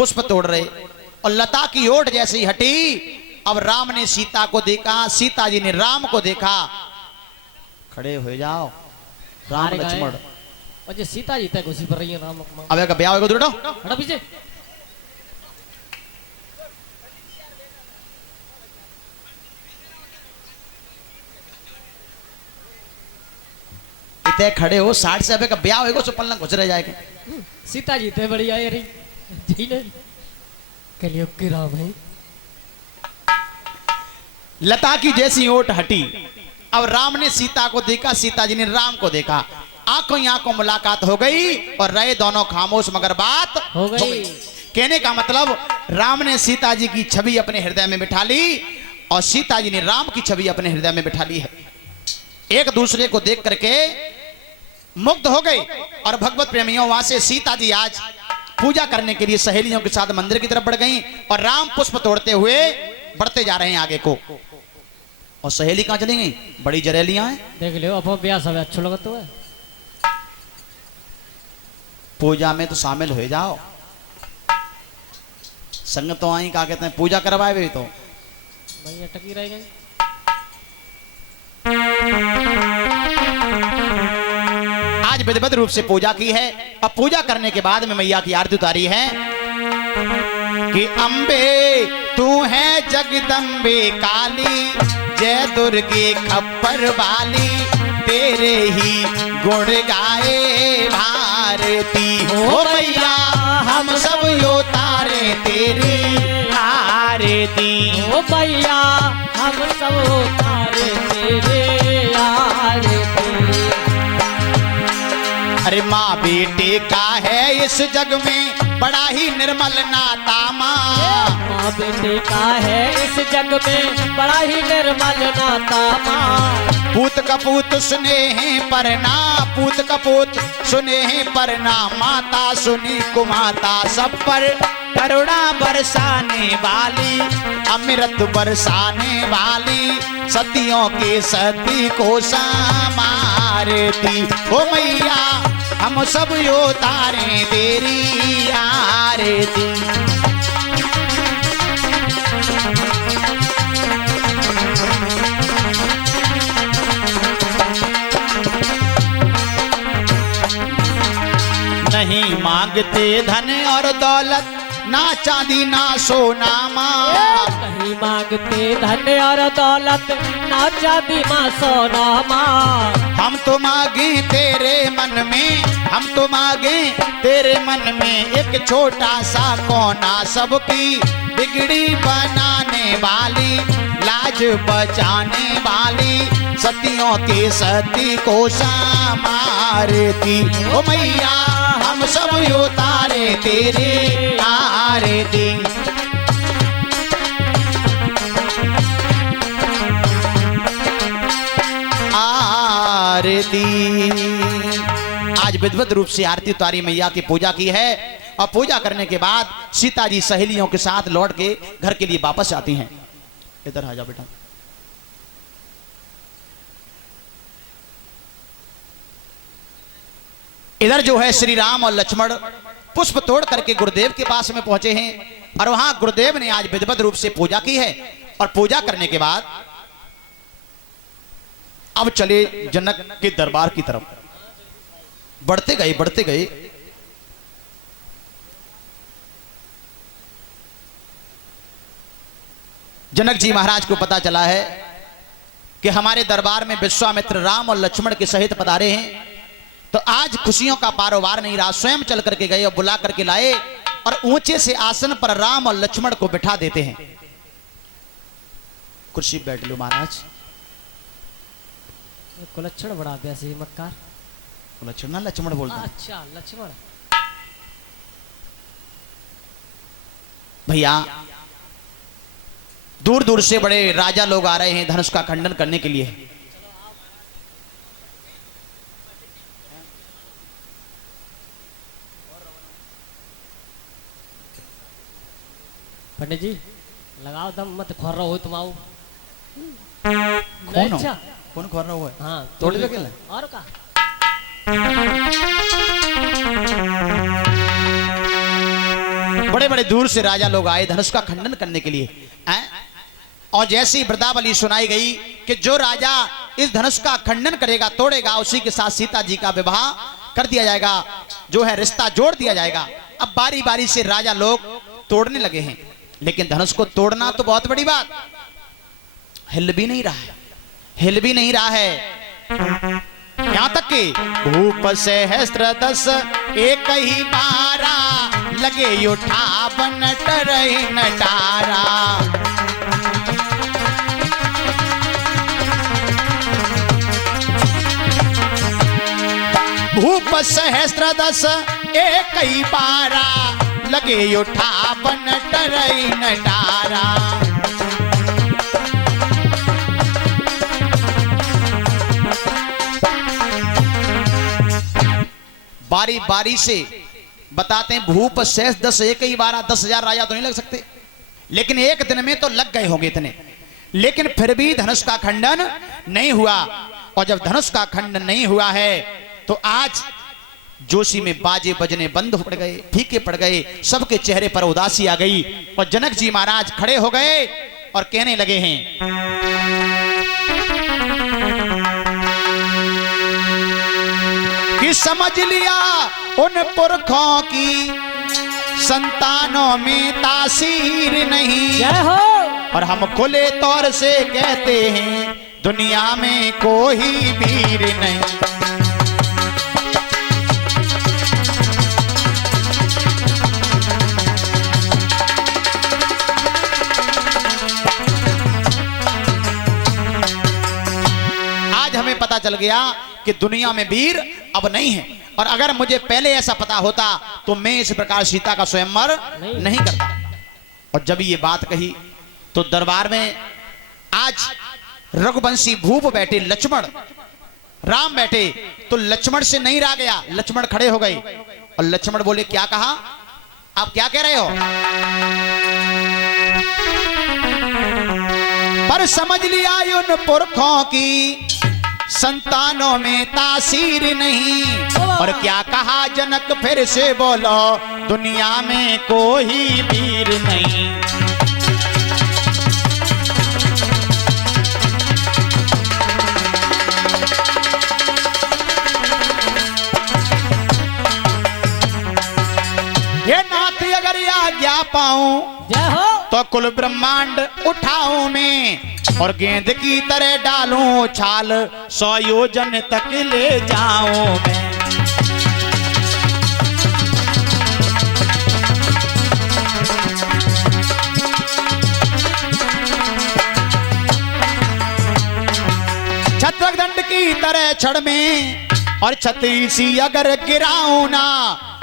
पुष्प तोड़ रहे और लता की ओट जैसे ही हटी, अब राम ने सीता को देखा, सीता जी ने राम को देखा। खड़े हो जाओ राम लक्ष्मण। और जो सीता जी तक उसी पर रही है राम। अब का ब्याह होगा दूर हटो पीछे। इतने खड़े हो 60 से अब का ब्याह होगा सो पल्ला घुस रह जाएगा। सीता जी थे बढ़िया है रही जी ने कलियुग के राम है। लता की जैसी ओट हटी, अब राम ने सीता को देखा, सीता जी ने राम को देखा। आंखों ही आंखों मुलाकात हो गई और रहे दोनों खामोश मगर बात हो गई। कहने का मतलब राम ने सीता जी की छवि अपने हृदय में बिठा ली और सीता जी ने राम की छवि अपने हृदय में बिठा ली है। एक दूसरे को देख करके मुग्ध हो गए। और भगवत प्रेमियों, वहां से सीता जी आज पूजा करने के लिए सहेलियों के साथ मंदिर की तरफ बढ़ गई और राम पुष्प तोड़ते हुए बढ़ते जा रहे हैं आगे को। और सहेली कहां चली गई? बड़ी जरेलियां हैं। देख लो अब ब्याह सब अच्छा लगता तो है। पूजा में तो शामिल हो जाओ, संग तो आई क्या कहते हैं, पूजा करवाए भी तो भैया टकी रह गई। आज विधिवत रूप से पूजा की है। अब पूजा करने के बाद में मैया की आरती उतारी है कि अम्बे तू है जगदम्बे काली, जय दुर्गे खप्पर वाली, तेरे ही गुण गाए भारती। हो मैया हम सब यो तारे तेरी आरती। ओ भैया हम सब तारे तेरे आरती। अरे माँ बेटे का है इस जग में बड़ा ही निर्मल नाता। माँ बेटे का है इस जग में बड़ा ही निर्मल नाता। पूत कपूत स्नेह परना, पूत कपूत स्नेह परना, माता सुनी कुमाता, सब पर करुणा बरसाने वाली, अमृत बरसाने वाली, सतियों के सती को समारती। ओ मैया हम सब यो तारे तेरी आरती। नहीं मांगते धन और दौलत, ना चांदी ना सोना माँ। नहीं मांगते धन और दौलत, ना चांदी ना सोना माँ। हम तो मांगे तेरे मन में, हम तो मांगे तेरे मन में एक छोटा सा कोना, सबकी बिगड़ी बनाने वाली, लाज बचाने वाली, सतियों के सती को समारती। ओ मैया हम सब यो तारे तेरे आरती। आरती। आज विधिवत रूप से आरती उतारी, मैया की पूजा की है और पूजा करने के बाद सीता जी सहेलियों के साथ लौट के घर के लिए वापस आती हैं। इधर आ जा बेटा। इधर जो है श्री राम और लक्ष्मण पुष्प तोड़ करके गुरुदेव के पास में पहुंचे हैं और वहां गुरुदेव ने आज विधिवत रूप से पूजा की है। और पूजा करने के बाद अब चले जनक के दरबार की तरफ। बढ़ते गए बढ़ते गए, जनक जी महाराज को पता चला है कि हमारे दरबार में विश्वामित्र राम और लक्ष्मण के सहित पधारे हैं। तो आज खुशियों का पारोवार नहीं रहा, स्वयं चल करके गए और बुला करके लाए और ऊंचे से आसन पर राम और लक्ष्मण को बिठा देते हैं। कुर्सी बैठ लो महाराज। लक्ष्मण बड़ा अभ्यास है मक्कार। लक्ष्मण ना लक्ष्मण बोलता। अच्छा लक्ष्मण। भैया दूर दूर से बड़े राजा लोग आ रहे हैं धनुष का खंडन करने के लिए। पंडित जी लगाओ दम, मत खोर रहा हो तुम आओ। कौन हो? कौन खोर रहा हुआ है? हाँ तोड़ दे के और का। बड़े बड़े दूर से राजा लोग आए धनुष का खंडन करने के लिए हैं? और जैसी वृद्धावली सुनाई गई कि जो राजा इस धनुष का खंडन करेगा, तोड़ेगा, उसी के साथ सीता जी का विवाह कर दिया जाएगा, जो है रिश्ता जोड़ दिया जाएगा। अब बारी बारी से राजा लोग तोड़ने लगे हैं, लेकिन धनुष को तोड़ना तो बहुत बड़ी बात, हिल भी नहीं रहा है, हिल भी नहीं रहा है। यहां तक कि भूप सहस्त्र दस एक ही बारा, लगे उठावन टरई नटारा। भूप सहस्त्र दस एक ही बारा, लगे उठावन टरई नटारा। बारी बारी से बताते हैं, भूप सहस दस एक ही बारा, 10,000 राजा तो नहीं लग सकते, लेकिन एक दिन में तो लग गए होंगे इतने। लेकिन फिर भी धनुष का खंडन नहीं हुआ। और जब धनुष का खंडन नहीं हुआ है तो आज जोशी में बाजे बजने बंद पड़ गए, फीके पड़ गए, सबके चेहरे पर उदासी आ गई। और जनक जी महाराज खड़े हो गए और कहने लगे हैं कि समझ लिया उन पुरखों की संतानों में तासीर नहीं। जय हो। और हम खुले तौर से कहते हैं दुनिया में कोई वीर नहीं। आज हमें पता चल गया कि दुनिया में वीर अब नहीं है, और अगर मुझे पहले ऐसा पता होता तो मैं इस प्रकार सीता का स्वयंवर नहीं करता। और जब ये बात कही तो दरबार में आज रघुवंशी भूप बैठे, लक्ष्मण राम बैठे, तो लक्ष्मण से नहीं रहा गया, लक्ष्मण खड़े हो गए और लक्ष्मण बोले क्या कहा, आप क्या कह रहे हो? पर समझ लिया उन पुरखों की संतानों में तासीर नहीं। और क्या कहा जनक फिर से बोलो, दुनिया में कोई वीर नहीं। ये नाथ अगर आज्ञा पाऊं तो कुल ब्रह्मांड उठाऊं मैं, और गेंद की तरह डालूं छाल 100 योजन तक ले जाऊं मैं। छत्रदंड की तरह छड़ में और छतरी सी अगर गिराऊं ना,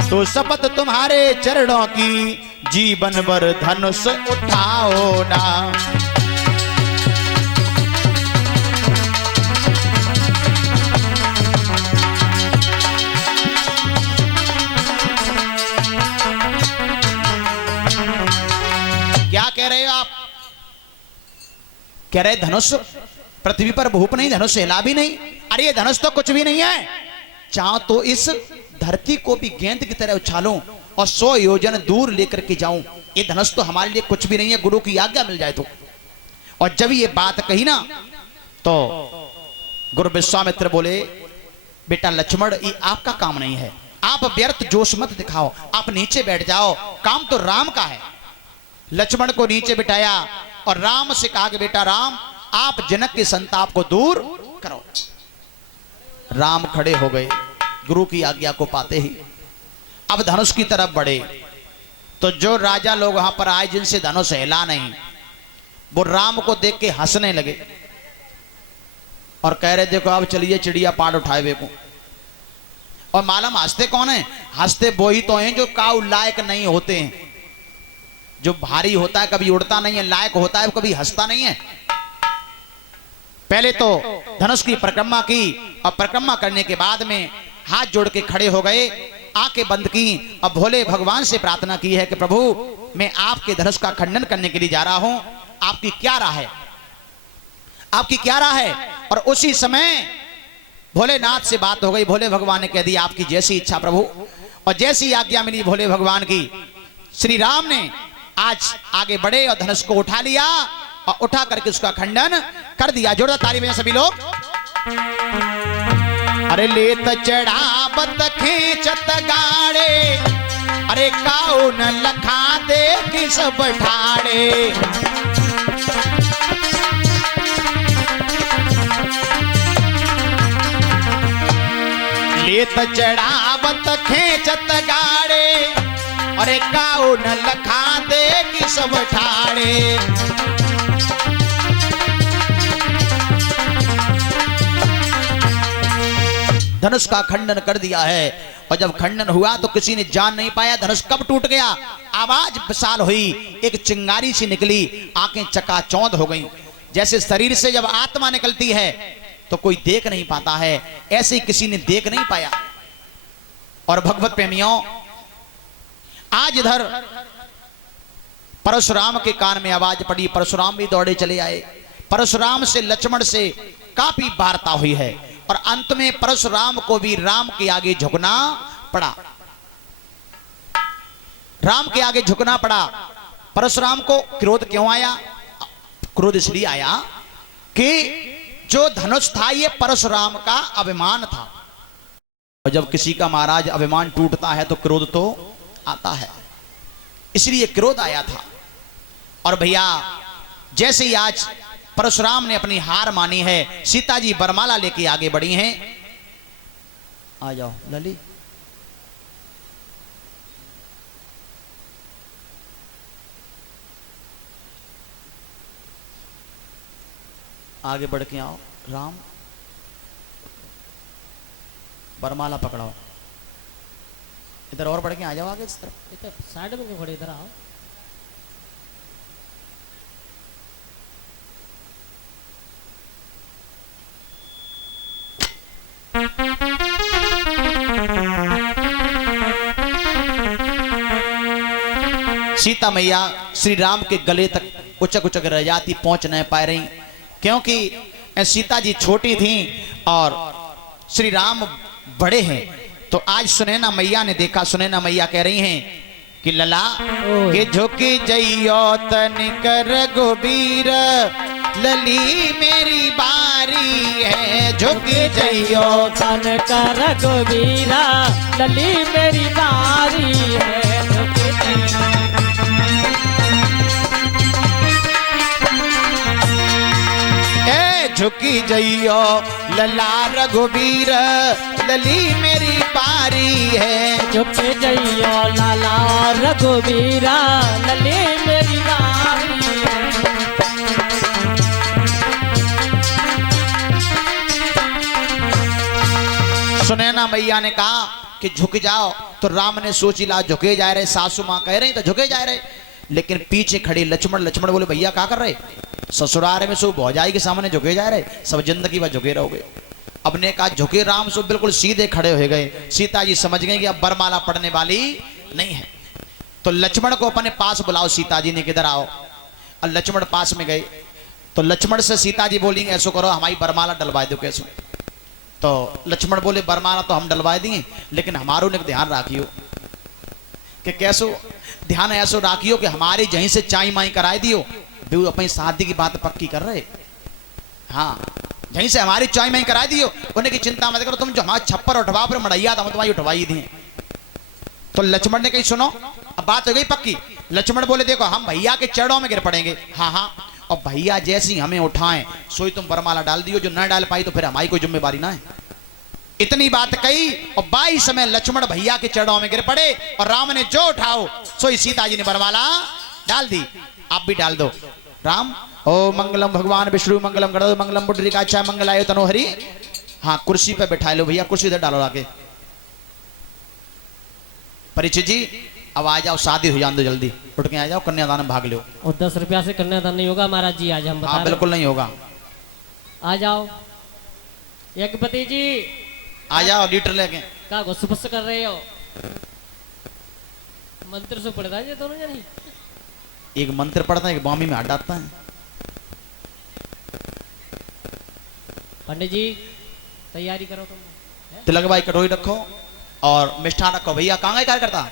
तो शपथ तुम्हारे चरणों की जीवन भर धनुष उठाओ ना। क्या कह रहे हो आप? कह रहे धनुष पृथ्वी पर भूप नहीं, धनुष हिला भी नहीं। अरे ये धनुष तो कुछ भी नहीं है, चाहो तो इस धरती को भी गेंद की तरह उछालूं और 100 योजन दूर लेकर के जाऊं। ये धनुष तो हमारे लिए कुछ भी नहीं है, गुरु की आज्ञा मिल जाए तो। और जब ये बात कही ना तो गुरु विश्वामित्र बोले, बेटा लक्ष्मण ये आपका काम नहीं है, आप व्यर्थ जोश मत दिखाओ, आप नीचे बैठ जाओ, काम तो राम का है। लक्ष्मण को नीचे बिठाया और राम से कहा कि बेटा राम, आप जनक के संताप को दूर करो। राम खड़े हो गए गुरु की आज्ञा को पाते ही। अब धनुष की तरफ बढ़े तो जो राजा लोग वहां पर आए जिनसे धनुष हिला नहीं, वो राम को देख के हंसने लगे और कह रहे देखो अब चलिए चिड़िया पाड़ उठाए वे को। और मालूम हंसते कौन है? हंसते वो ही तो हैं जो काऊ लायक नहीं होते हैं। जो भारी होता है कभी उड़ता नहीं है, लायक होता है कभी हंसता नहीं है। पहले तो धनुष की परिक्रमा की और परिक्रमा करने के बाद में हाथ जोड़ के खड़े हो गए, आंखें बंद की और भोले भगवान से प्रार्थना की है कि प्रभु मैं आपके धनुष का खंडन करने के लिए जा रहा हूं, आपकी क्या राह है, आपकी क्या राह है। और उसी समय भोलेनाथ से बात हो गई। भोले भगवान ने कह दिया आपकी जैसी इच्छा प्रभु। और जैसी आज्ञा मिली भोले भगवान की, श्री राम ने आज आगे बढ़े और धनुष को उठा लिया और उठा करके उसका खंडन कर दिया। जोरदार ताली बजाएं सभी लोग। अरे लेत चढ़ावत खींचत गाड़े, अरे काऊ न लखा दे कि सब ठाड़े। लेत चढ़ावत खींचत गाड़े, अरे काऊ न लखा दे कि सब ठाड़े। धनुष का खंडन कर दिया है और जब खंडन हुआ तो किसी ने जान नहीं पाया धनुष कब टूट गया। आवाज विशाल हुई, एक चिंगारी सी निकली, आंखें चकाचौंध हो गईं। जैसे शरीर से जब आत्मा निकलती है तो कोई देख नहीं पाता है, ऐसे ही किसी ने देख नहीं पाया। और भगवत प्रेमियों, आज इधर परशुराम के कान में आवाज पड़ी, परशुराम भी दौड़े चले आए। परशुराम से लक्ष्मण से काफी वार्ता हुई है और अंत में परशुराम को भी राम के आगे झुकना पड़ा। राम के आगे झुकना पड़ा। परशुराम को क्रोध क्यों आया? क्रोध इसलिए आया कि जो धनुष था ये परशुराम का अभिमान था, और जब किसी का महाराज अभिमान टूटता है तो क्रोध तो आता है, इसलिए क्रोध आया था। और भैया जैसे ही आज परशुराम ने अपनी हार मानी है, सीता जी बरमाला लेके आगे बढ़ी हैं। आ जाओ लली। आगे बढ़ के आओ। राम बरमाला पकड़ाओ। इधर और बढ़ के आ जाओ आगे इस तरफ। इधर साइड में क्यों खड़े, इधर आओ। सीता मैया श्री राम के गले तक उचक उचक रह जाती, पहुंच नहीं पा रही, क्योंकि सीता जी छोटी थी और श्री राम बड़े हैं। तो आज सुनैना मैया ने देखा, सुनैना मैया कह रही हैं कि लला के झुकी जइयो तनिकर रघुबीर, लली मेरी बारी है। झुकी जइयो तनिकर रघुबीर, लली मेरी बारी है। झुकी जइयो लला रघुबीर, लली मेरी बारी है। झुकी जइयो लाला रघुबीर, लली मेरी बारी है। सुनैना मैया ने कहा कि झुक जाओ, तो राम ने सोची ला झुके जा रहे, सासू मां कह रही तो झुके जा रहे, लेकिन पीछे खड़े लक्ष्मण बोले भैया क्या कर रहे? ससुराल में सो भौजाई के सामने झुके जा रहे, सब जिंदगी भर झुके रहोगे। अब ने कहा झुके, राम सो बिल्कुल सीधे खड़े हो गए। सीता जी समझ गए कि अब बरमाला पड़ने वाली नहीं है, तो लक्ष्मण को अपने पास बुलाओ। सीता जी ने किधर आओ, और लक्ष्मण पास में गए तो लक्ष्मण से सीता जी बोलेंगे ऐसो करो हमारी बरमाला डलवा दो। कैसे? तो लक्ष्मण बोले बरमाला तो हम डलवा दिए, लेकिन हमारो ने ध्यान रखियो कि कैसो ध्यान ऐसो राखियो कि हमारे जहीं से चाई माई कराए दियो, भी अपनी शादी की बात पक्की कर रहे। हाँ, जहीं से हमारी चाई माई करा दियो, उन्हें की चिंता मत करो, तुम जो हमारा छप्पर उठवा पर मड़ैया था हम तुम्हारी उठवाई दी। तो लक्ष्मण ने कही सुनो, अब बात हो गई पक्की। लक्ष्मण बोले देखो हम भैया के चरणों में गिर पड़ेंगे। हाँ हाँ, और भैया जैसी हमें उठाएं सोई तुम बरमाला डाल दियो, जो न डाल पाई तो फिर हमारी कोई जिम्मेवारी ना है। इतनी बात कही और 22 समय लक्ष्मण भैया के चरणों में गिर पड़े, और राम ने जो उठाओ सोई सीता जी ने बरमाला डाल दी। आप भी डाल दो। राम ओ मंगलम भगवान विष्णु मंगलम गणो मंगलम पुंडरीकाक्षा मंगलाय तनोहरि। हाँ, कुर्सी पे बैठा लो भैया, कुर्सी इधर डालो आके। परिचित जी अब आ जाओ, शादी हो जान दो जल्दी, उठ के आ जाओ, कन्यादान में भाग लो। और 10 रुपया से कन्यादान नहीं होगा महाराज जी, आज हम बता हाँ बिल्कुल नहीं होगा। आ जाओ यज्ञपति जी, आ जाओ लीटर लेके। क्या गुस्स कर रहे हो? मंत्र से पढ़ता है दोनों जनी। एक मंत्र पढ़ता है, एक बामी में हाथ डालता है। पंडित जी तैयारी करो तुम। तिलक भाई कटोरी रखो और मिष्ठान रखो। भैया कहाँ गए कार्य करता?